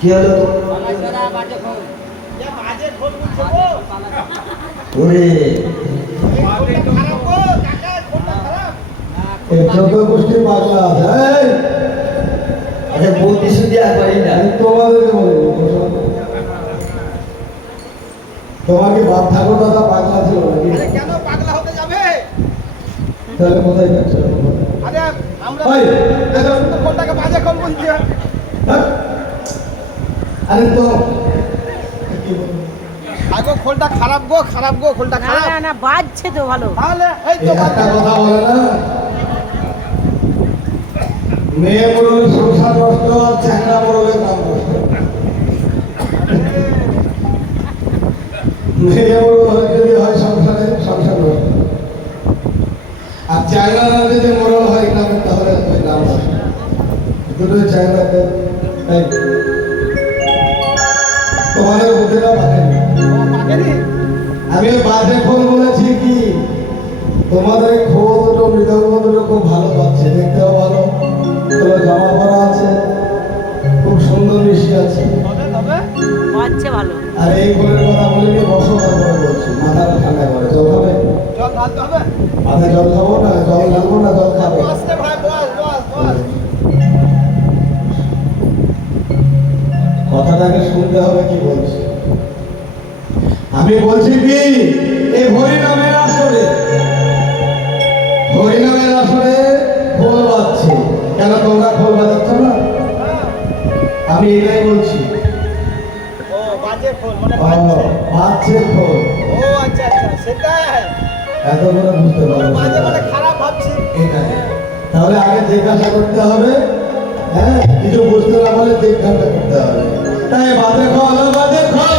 কি হলো? ওরে চোদ্দ গোষ্ঠী পাগলা আছে। বলতে শুধু আর পারি না, তোমাদেরকে বলবো। তোমাকে বাপ ঠাকুর দাদা পাগলা ছিল নাকি? কেন পাগলা হতে যাবে? তাহলে কোথায় যাচ্ছ? আরে আমরা কোনটাকে বাজে কোন বলছি? আরে তো আগো খোলটা খারাপ গো, খারাপ গো, খোলটা খারাপ। না না বাজছে তো ভালো। তাহলে এই তো একটা কথা বলে না, মেয়ে মোড়লের সংসার নষ্ট আর চ্যাংড়া মোড়লের কাম নষ্ট। মেয়ে মোড়ল যদি হয় সংসারে, সংসার নষ্ট। আর চ্যাংড়া যদি মোড়ল হয় গ্রামে, তাহলে ওই গ্রাম নষ্ট। দুটোই চ্যাংড়াতে তোমাদের বুদ্ধিটা পাকেনি। আমি বাজে ফোন বলেছি কি, তোমাদের খোল দুটো মৃদঙ্গ দুটো খুব ভালো পাচ্ছে, দেখতেও ভালো, তোমার জামা পরা আছে, খুব সুন্দর মিশি আছে। বাজছে ভালো। আর এই ফোনের কথা বলিনি, বসো তারপরে বলছি। মাথাটা ঠান্ডা করে জল খাবে? জল ঢালতে হবে? মাথায় জল খাবো না, জল ঢালবো না, জল খাবে? বসতে ভাই, বস বস বস। কথাটাকে শুনতে হবে কি বলছি। আমি বলছি কি, এই হরিনামের আসরে, হরিনামের আসরে খোল বাজছে। কেন তোমরা খোল বাজাচ্ছ না? আমি এটাই বলছি। ও বাজে খোল মানে ও, বাজছে। বাজছে খোল। ও আচ্ছা আচ্ছা, সেটাই। এত করে বুঝতে পারো? বাজে মানে খারাপ ভাবছি। এটাই। তাহলে আগে জিজ্ঞাসা করতে হবে, হ্যাঁ, কিছু বুঝতে না পারলে জিজ্ঞাসা করতে হবে। তাই বাজে খোল, বাজে খোল,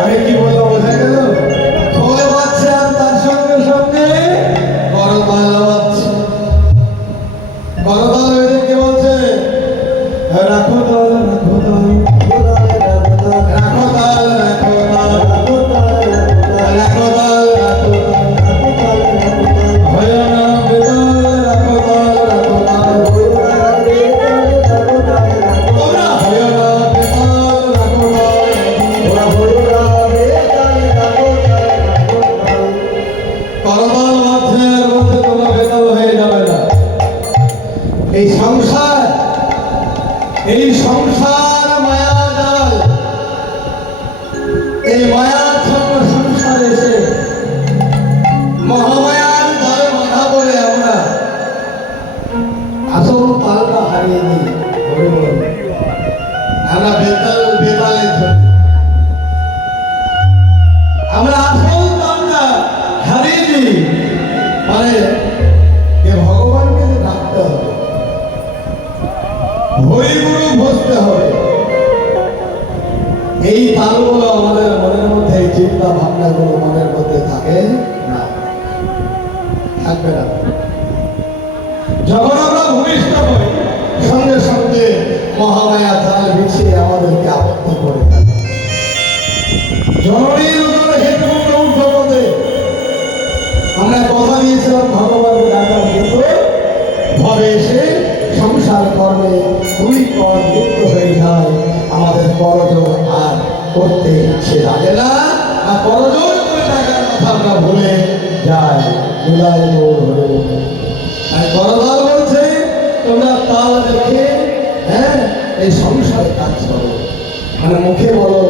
আমি কি বললাম বোঝা গেল? খোল বাজছে আর তার সঙ্গে সঙ্গে করতাল বাজছে। করতাল বেঁধে কি বলছে? রাখো তাল, রাখো তাল, রাখো তাল, রাখো তাল, রাখো তাল, রাখো তাল, হয় না বেতাল, রাখো তাল, রাখো তাল, তোমরা হয় না বেতাল, রাখো তাল। করতাল বাজছে আর বলছে তোমরা বেতাল হয়ে যাবে না। এই সংসার, এই সংসার মায়া জাল, এই মায়ার ছোট সংসার এসে মহামায়ার জালে বাধা বলে আমরা আসল তালটা হারিয়ে দিই। আমরা বেতাল, বেতালের জন্য আমরা আসল তালটা হারিয়ে দিই। মানে এ ভগবানকে যে ডাকতে হবে, হরিগুরু বসতে হবে, এই তালগুলো আমাদের মনের মধ্যে, এই চিন্তা ভাবনাগুলো মনের মধ্যে থাকে না, থাকবে না। যখন আমরা ভূমিষ্ঠ হই, সঙ্গে সঙ্গে মহামায়া জাল বিছিয়ে আমাদেরকে আবদ্ধ করে থাকে। জননীর উদরে হেতু উঠে আমরা কথা দিয়েছিলাম ভগবানকে ডাকার কিন্তু ভবে এসে সংসার কর্মে দুই পর লিপ্ত হয়ে যায়। আমাদের করজোর আর করতে ইচ্ছে লাগে না, আর করজোর করে টাকার কথা আমরা ভুলে যাই। বিদায় হলে করদাল বলছে তোমরা তাল রেখে, হ্যাঁ, এই সংসারে কাজ করো। মানে মুখে বলো,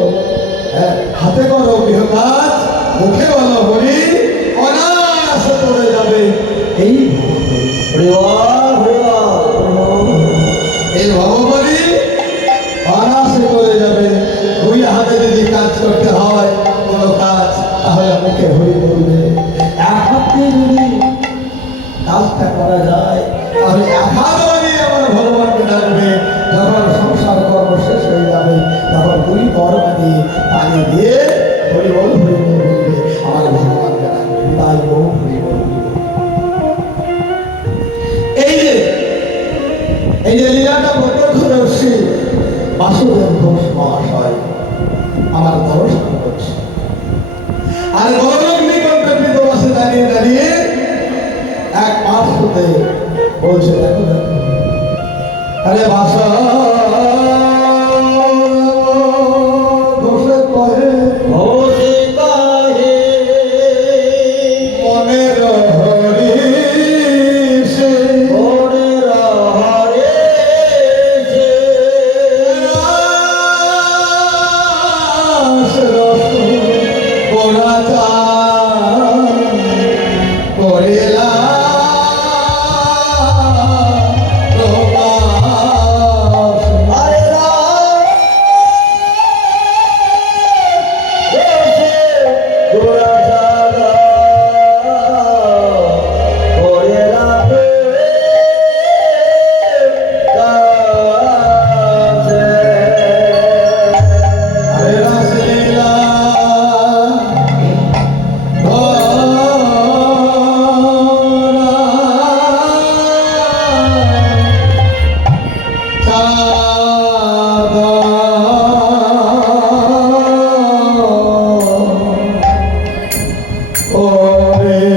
হ্যাঁ, হাতে করো গৃহ কাজ, মুখে বলো হরি, মুখে হরি বলবে। এক হাত দিয়ে যদি কাজটা করা যায় তাহলে এক হাত বাড়িয়ে আমার ভগবানকে ডাকবে। যখন সংসার কর্ম শেষ হয়ে যাবে তখন দুই কর বানিয়ে তালি দিয়ে হরি বল বলবে, আমার ভগবানকে ডাকবে। তাই বহু হরি বল। এই যে লীলাটা প্রত্যক্ষদর্শী বাসুদেব ঘোষ মহাশয় আমার দর্শন করছে। আর গৌরব নিকটবর্তী পাশে দাঁড়িয়ে দাঁড়িয়ে এক পাশ হতে বলছে, দেখো দেখো, আরে বাসা ঘোষে কহে মনের হরি সে ওরে